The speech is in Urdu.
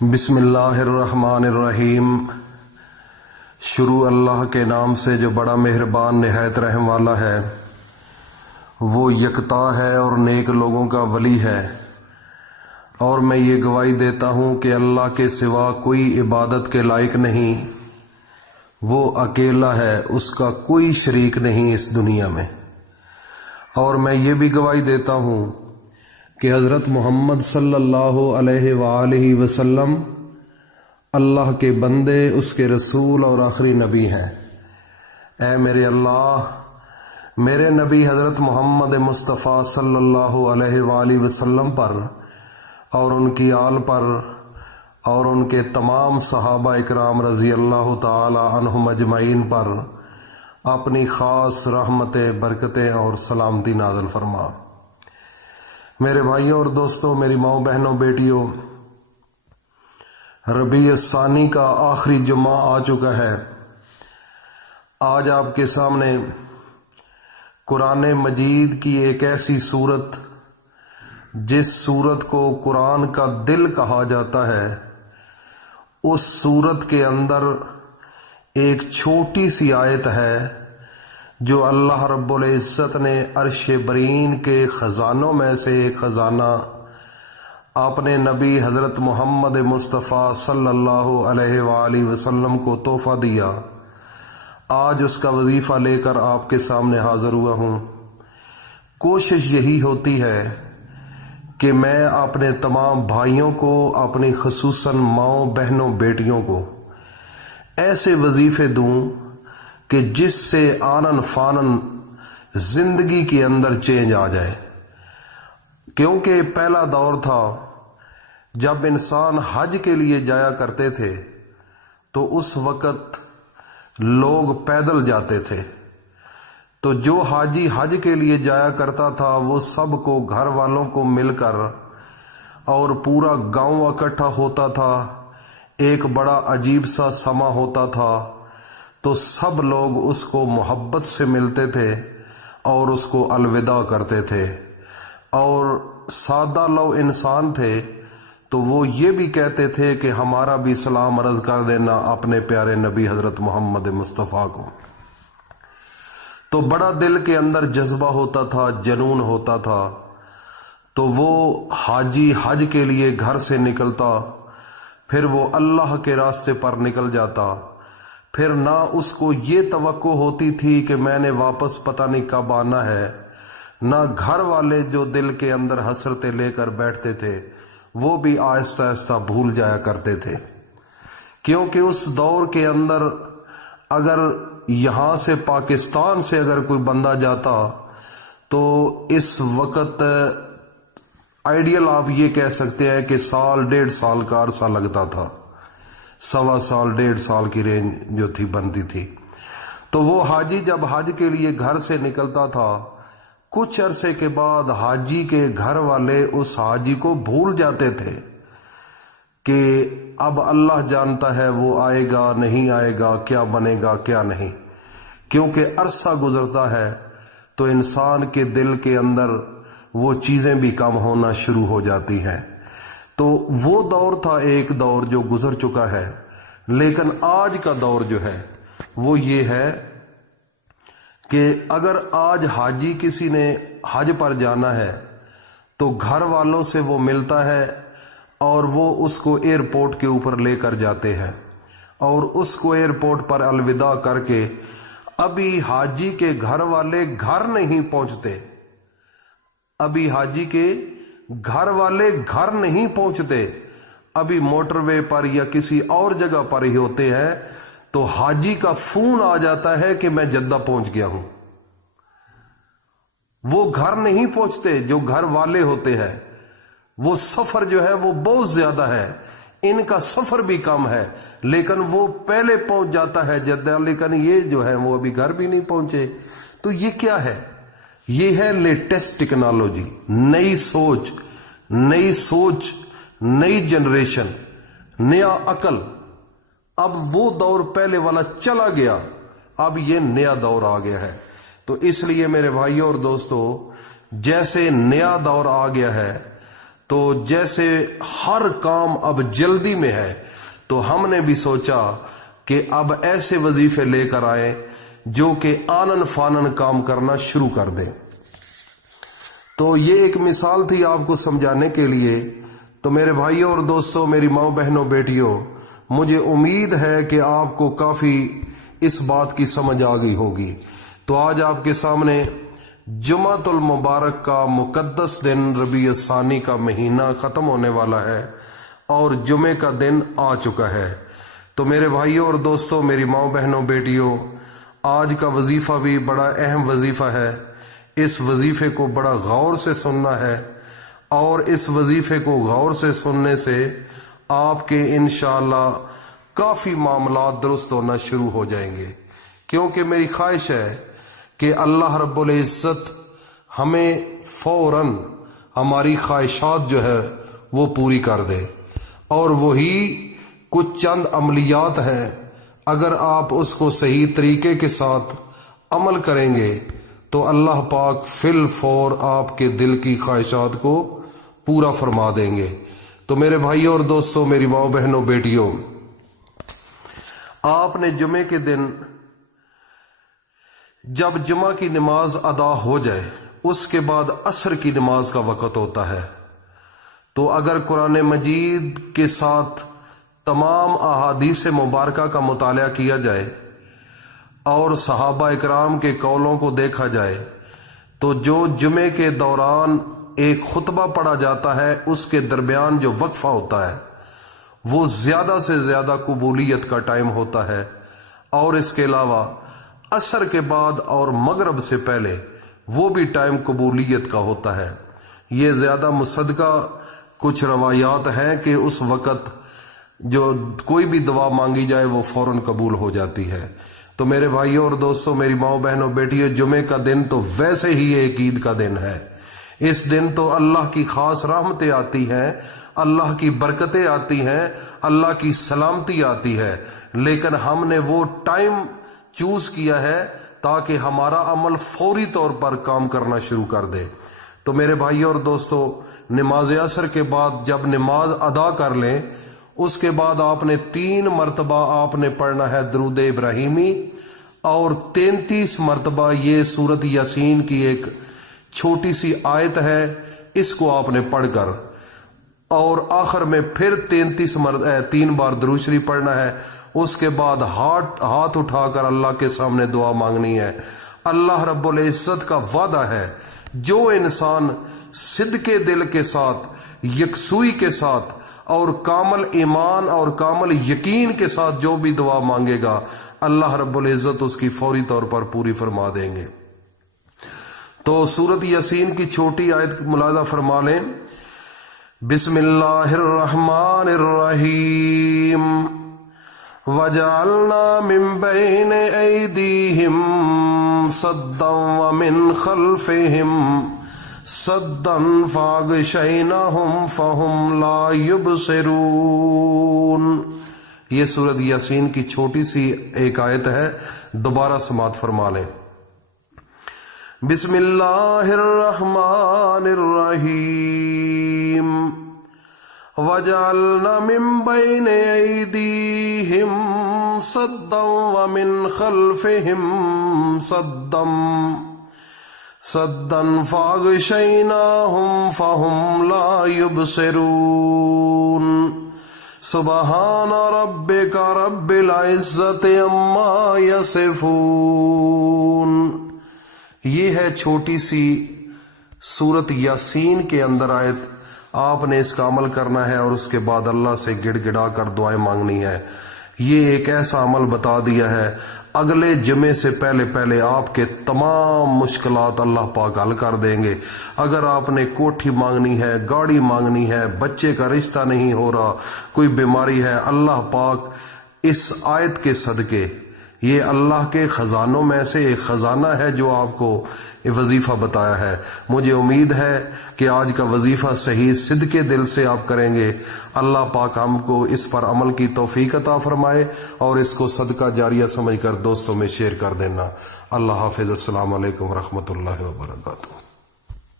بسم اللہ الرحمن الرحیم۔ شروع اللہ کے نام سے جو بڑا مہربان نہایت رحم والا ہے۔ وہ یکتا ہے اور نیک لوگوں کا ولی ہے، اور میں یہ گواہی دیتا ہوں کہ اللہ کے سوا کوئی عبادت کے لائق نہیں۔ وہ اکیلا ہے، اس کا کوئی شریک نہیں اس دنیا میں۔ اور میں یہ بھی گواہی دیتا ہوں کہ حضرت محمد صلی اللہ علیہ وآلہ وسلم اللہ کے بندے، اس کے رسول اور آخری نبی ہیں۔ اے میرے اللہ، میرے نبی حضرت محمد مصطفیٰ صلی اللہ علیہ وآلہ وسلم پر اور ان کی آل پر اور ان کے تمام صحابہ اکرام رضی اللہ تعالی عنہم اجمعین پر اپنی خاص رحمتیں، برکتیں اور سلامتی نازل فرما۔ میرے بھائیوں اور دوستوں، میری ماؤں، بہنوں، بیٹیوں، ربیع الثانی کا آخری جمعہ آ چکا ہے۔ آج آپ کے سامنے قرآن مجید کی ایک ایسی سورت، جس سورت کو قرآن کا دل کہا جاتا ہے، اس سورت کے اندر ایک چھوٹی سی آیت ہے جو اللہ رب العزت نے عرش برین کے خزانوں میں سے ایک خزانہ اپنے نبی حضرت محمد مصطفیٰ صلی اللہ علیہ وآلہ وسلم کو تحفہ دیا۔ آج اس کا وظیفہ لے کر آپ کے سامنے حاضر ہوا ہوں۔ کوشش یہی ہوتی ہے کہ میں اپنے تمام بھائیوں کو، اپنی خصوصاً ماؤں، بہنوں، بیٹیوں کو ایسے وظیفے دوں کہ جس سے آنن فانن زندگی کے اندر چینج آ جائے۔ کیونکہ پہلا دور تھا جب انسان حج کے لیے جایا کرتے تھے تو اس وقت لوگ پیدل جاتے تھے، تو جو حاجی حج کے لیے جایا کرتا تھا وہ سب کو، گھر والوں کو مل کر، اور پورا گاؤں اکٹھا ہوتا تھا، ایک بڑا عجیب سا سما ہوتا تھا، تو سب لوگ اس کو محبت سے ملتے تھے اور اس کو الوداع کرتے تھے۔ اور سادہ لو انسان تھے تو وہ یہ بھی کہتے تھے کہ ہمارا بھی سلام عرض کر دینا اپنے پیارے نبی حضرت محمد مصطفیٰ کو۔ تو بڑا دل کے اندر جذبہ ہوتا تھا، جنون ہوتا تھا۔ تو وہ حاجی حج کے لیے گھر سے نکلتا، پھر وہ اللہ کے راستے پر نکل جاتا، پھر نہ اس کو یہ توقع ہوتی تھی کہ میں نے واپس پتہ نہیں کب آنا ہے، نہ گھر والے جو دل کے اندر حسرتیں لے کر بیٹھتے تھے وہ بھی آہستہ آہستہ بھول جایا کرتے تھے۔ کیونکہ اس دور کے اندر اگر یہاں سے پاکستان سے اگر کوئی بندہ جاتا تو اس وقت آئیڈیل آپ یہ کہہ سکتے ہیں کہ سال ڈیڑھ سال کا عرصہ لگتا تھا، 1.25 ڈیڑھ سال کی رینج جو تھی بنتی تھی۔ تو وہ حاجی جب حج کے لیے گھر سے نکلتا تھا، کچھ عرصے کے بعد حاجی کے گھر والے اس حاجی کو بھول جاتے تھے کہ اب اللہ جانتا ہے وہ آئے گا نہیں آئے گا، کیا بنے گا کیا نہیں۔ کیونکہ عرصہ گزرتا ہے تو انسان کے دل کے اندر وہ چیزیں بھی کم ہونا شروع ہو جاتی ہیں۔ تو وہ دور تھا، ایک دور جو گزر چکا ہے۔ لیکن آج کا دور جو ہے وہ یہ ہے کہ اگر آج حاجی کسی نے حج پر جانا ہے تو گھر والوں سے وہ ملتا ہے اور وہ اس کو ایئرپورٹ کے اوپر لے کر جاتے ہیں، اور اس کو ایئرپورٹ پر الوداع کر کے ابھی حاجی کے گھر والے گھر نہیں پہنچتے، ابھی حاجی کے گھر والے گھر نہیں پہنچتے، ابھی موٹر وے پر یا کسی اور جگہ پر ہی ہوتے ہیں، تو حاجی کا فون آ جاتا ہے کہ میں جدہ پہنچ گیا ہوں۔ وہ گھر نہیں پہنچتے جو گھر والے ہوتے ہیں۔ وہ سفر جو ہے وہ بہت زیادہ ہے، ان کا سفر بھی کم ہے، لیکن وہ پہلے پہنچ جاتا ہے جدہ، لیکن یہ جو ہے وہ ابھی گھر بھی نہیں پہنچے۔ تو یہ کیا ہے؟ یہ ہے لیٹسٹ ٹیکنالوجی، نئی سوچ، نئی جنریشن، نیا عقل۔ اب وہ دور پہلے والا چلا گیا، اب یہ نیا دور آ گیا ہے۔ تو اس لیے میرے بھائیوں اور دوستو، جیسے نیا دور آ گیا ہے تو جیسے ہر کام اب جلدی میں ہے، تو ہم نے بھی سوچا کہ اب ایسے وظیفے لے کر آئیں جو کہ آنن فانن کام کرنا شروع کر دیں۔ تو یہ ایک مثال تھی آپ کو سمجھانے کے لیے۔ تو میرے بھائیوں اور دوستوں، میری ماں بہنوں بیٹیوں، مجھے امید ہے کہ آپ کو کافی اس بات کی سمجھ آ گئی ہوگی۔ تو آج آپ کے سامنے جمعۃ المبارک کا مقدس دن، ربیع الثانی کا مہینہ ختم ہونے والا ہے اور جمعے کا دن آ چکا ہے۔ تو میرے بھائیوں اور دوستوں، میری ماں بہنوں بیٹیوں، آج کا وظیفہ بھی بڑا اہم وظیفہ ہے۔ اس وظیفے کو بڑا غور سے سننا ہے، اور اس وظیفے کو غور سے سننے سے آپ کے انشاءاللہ کافی معاملات درست ہونا شروع ہو جائیں گے، کیونکہ میری خواہش ہے کہ اللہ رب العزت ہمیں فوراً ہماری خواہشات جو ہے وہ پوری کر دے، اور وہی کچھ چند عملیات ہیں، اگر آپ اس کو صحیح طریقے کے ساتھ عمل کریں گے تو اللہ پاک فی الفور آپ کے دل کی خواہشات کو پورا فرما دیں گے۔ تو میرے بھائیوں اور دوستوں، میری ماں بہنوں بیٹیوں، آپ نے جمعے کے دن جب جمعہ کی نماز ادا ہو جائے، اس کے بعد عصر کی نماز کا وقت ہوتا ہے، تو اگر قرآن مجید کے ساتھ تمام احادیث مبارکہ کا مطالعہ کیا جائے اور صحابہ اکرام کے قولوں کو دیکھا جائے، تو جو جمعے کے دوران ایک خطبہ پڑھا جاتا ہے، اس کے درمیان جو وقفہ ہوتا ہے وہ زیادہ سے زیادہ قبولیت کا ٹائم ہوتا ہے، اور اس کے علاوہ عصر کے بعد اور مغرب سے پہلے وہ بھی ٹائم قبولیت کا ہوتا ہے۔ یہ زیادہ مصدقہ کچھ روایات ہیں کہ اس وقت جو کوئی بھی دعا مانگی جائے وہ فوراً قبول ہو جاتی ہے۔ تو میرے بھائیوں اور دوستوں، میری ماں بہنوں بیٹیوں، جمعے کا دن تو ویسے ہی ایک عید کا دن ہے۔ اس دن تو اللہ کی خاص رحمتیں آتی ہیں، اللہ کی برکتیں آتی ہیں، اللہ کی سلامتی آتی ہے، لیکن ہم نے وہ ٹائم چوز کیا ہے تاکہ ہمارا عمل فوری طور پر کام کرنا شروع کر دے۔ تو میرے بھائیوں اور دوستوں، نماز عصر کے بعد جب نماز ادا کر لیں، اس کے بعد آپ نے 3 مرتبہ آپ نے پڑھنا ہے درود ابراہیمی، اور 33 مرتبہ یہ سورۃ یاسین کی ایک چھوٹی سی آیت ہے، اس کو آپ نے پڑھ کر، اور آخر میں پھر 3 بار درود شریف پڑھنا ہے۔ اس کے بعد ہاتھ اٹھا کر اللہ کے سامنے دعا مانگنی ہے۔ اللہ رب العزت کا وعدہ ہے، جو انسان صدقے دل کے ساتھ، یکسوئی کے ساتھ اور کامل ایمان اور کامل یقین کے ساتھ جو بھی دعا مانگے گا، اللہ رب العزت اس کی فوری طور پر پوری فرما دیں گے۔ تو سورۃ یاسین کی چھوٹی آیت ملاحظہ فرما لیں۔ بسم اللہ الرحمن الرحیم وَجَعَلْنَا مِن بَيْنِ أَيْدِيهِمْ صَدًّا وَمِنْ خَلْفِهِمْ صَدًّا فَأَغْشَيْنَاهُمْ فَهُمْ لَا يُبْصِرُونَ۔ یہ سورۃ یاسین کی چھوٹی سی ایک آیت ہے، دوبارہ سماعت فرما لیں۔ بسم اللہ الرحمن الرحیم وَجَعَلْنَا مِن بَيْنِ أَيْدِيهِمْ صَدًّا وَمِنْ خَلْفِهِمْ صَدًّا فَأَغْشَيْنَاهُمْ فَهُمْ لَا يُبْصِرُونَ۔ سبحان ربک رب العزت عما یصفون۔ یہ ہے چھوٹی سی سورۃ یاسین کے اندر آیت، آپ نے اس کا عمل کرنا ہے اور اس کے بعد اللہ سے گڑ گڑا کر دعائیں مانگنی ہے۔ یہ ایک ایسا عمل بتا دیا ہے، اگلے جمعے سے پہلے پہلے آپ کے تمام مشکلات اللہ پاک حل کر دیں گے۔ اگر آپ نے کوٹھی مانگنی ہے، گاڑی مانگنی ہے، بچے کا رشتہ نہیں ہو رہا، کوئی بیماری ہے، اللہ پاک اس آیت کے صدقے، یہ اللہ کے خزانوں میں سے ایک خزانہ ہے جو آپ کو یہ وظیفہ بتایا ہے۔ مجھے امید ہے کہ آج کا وظیفہ صحیح صدقے دل سے آپ کریں گے۔ اللہ پاک ہم کو اس پر عمل کی توفیق عطا فرمائے، اور اس کو صدقہ جاریہ سمجھ کر دوستوں میں شیئر کر دینا۔ اللہ حافظ۔ السلام علیکم ورحمۃ اللہ وبرکاتہ۔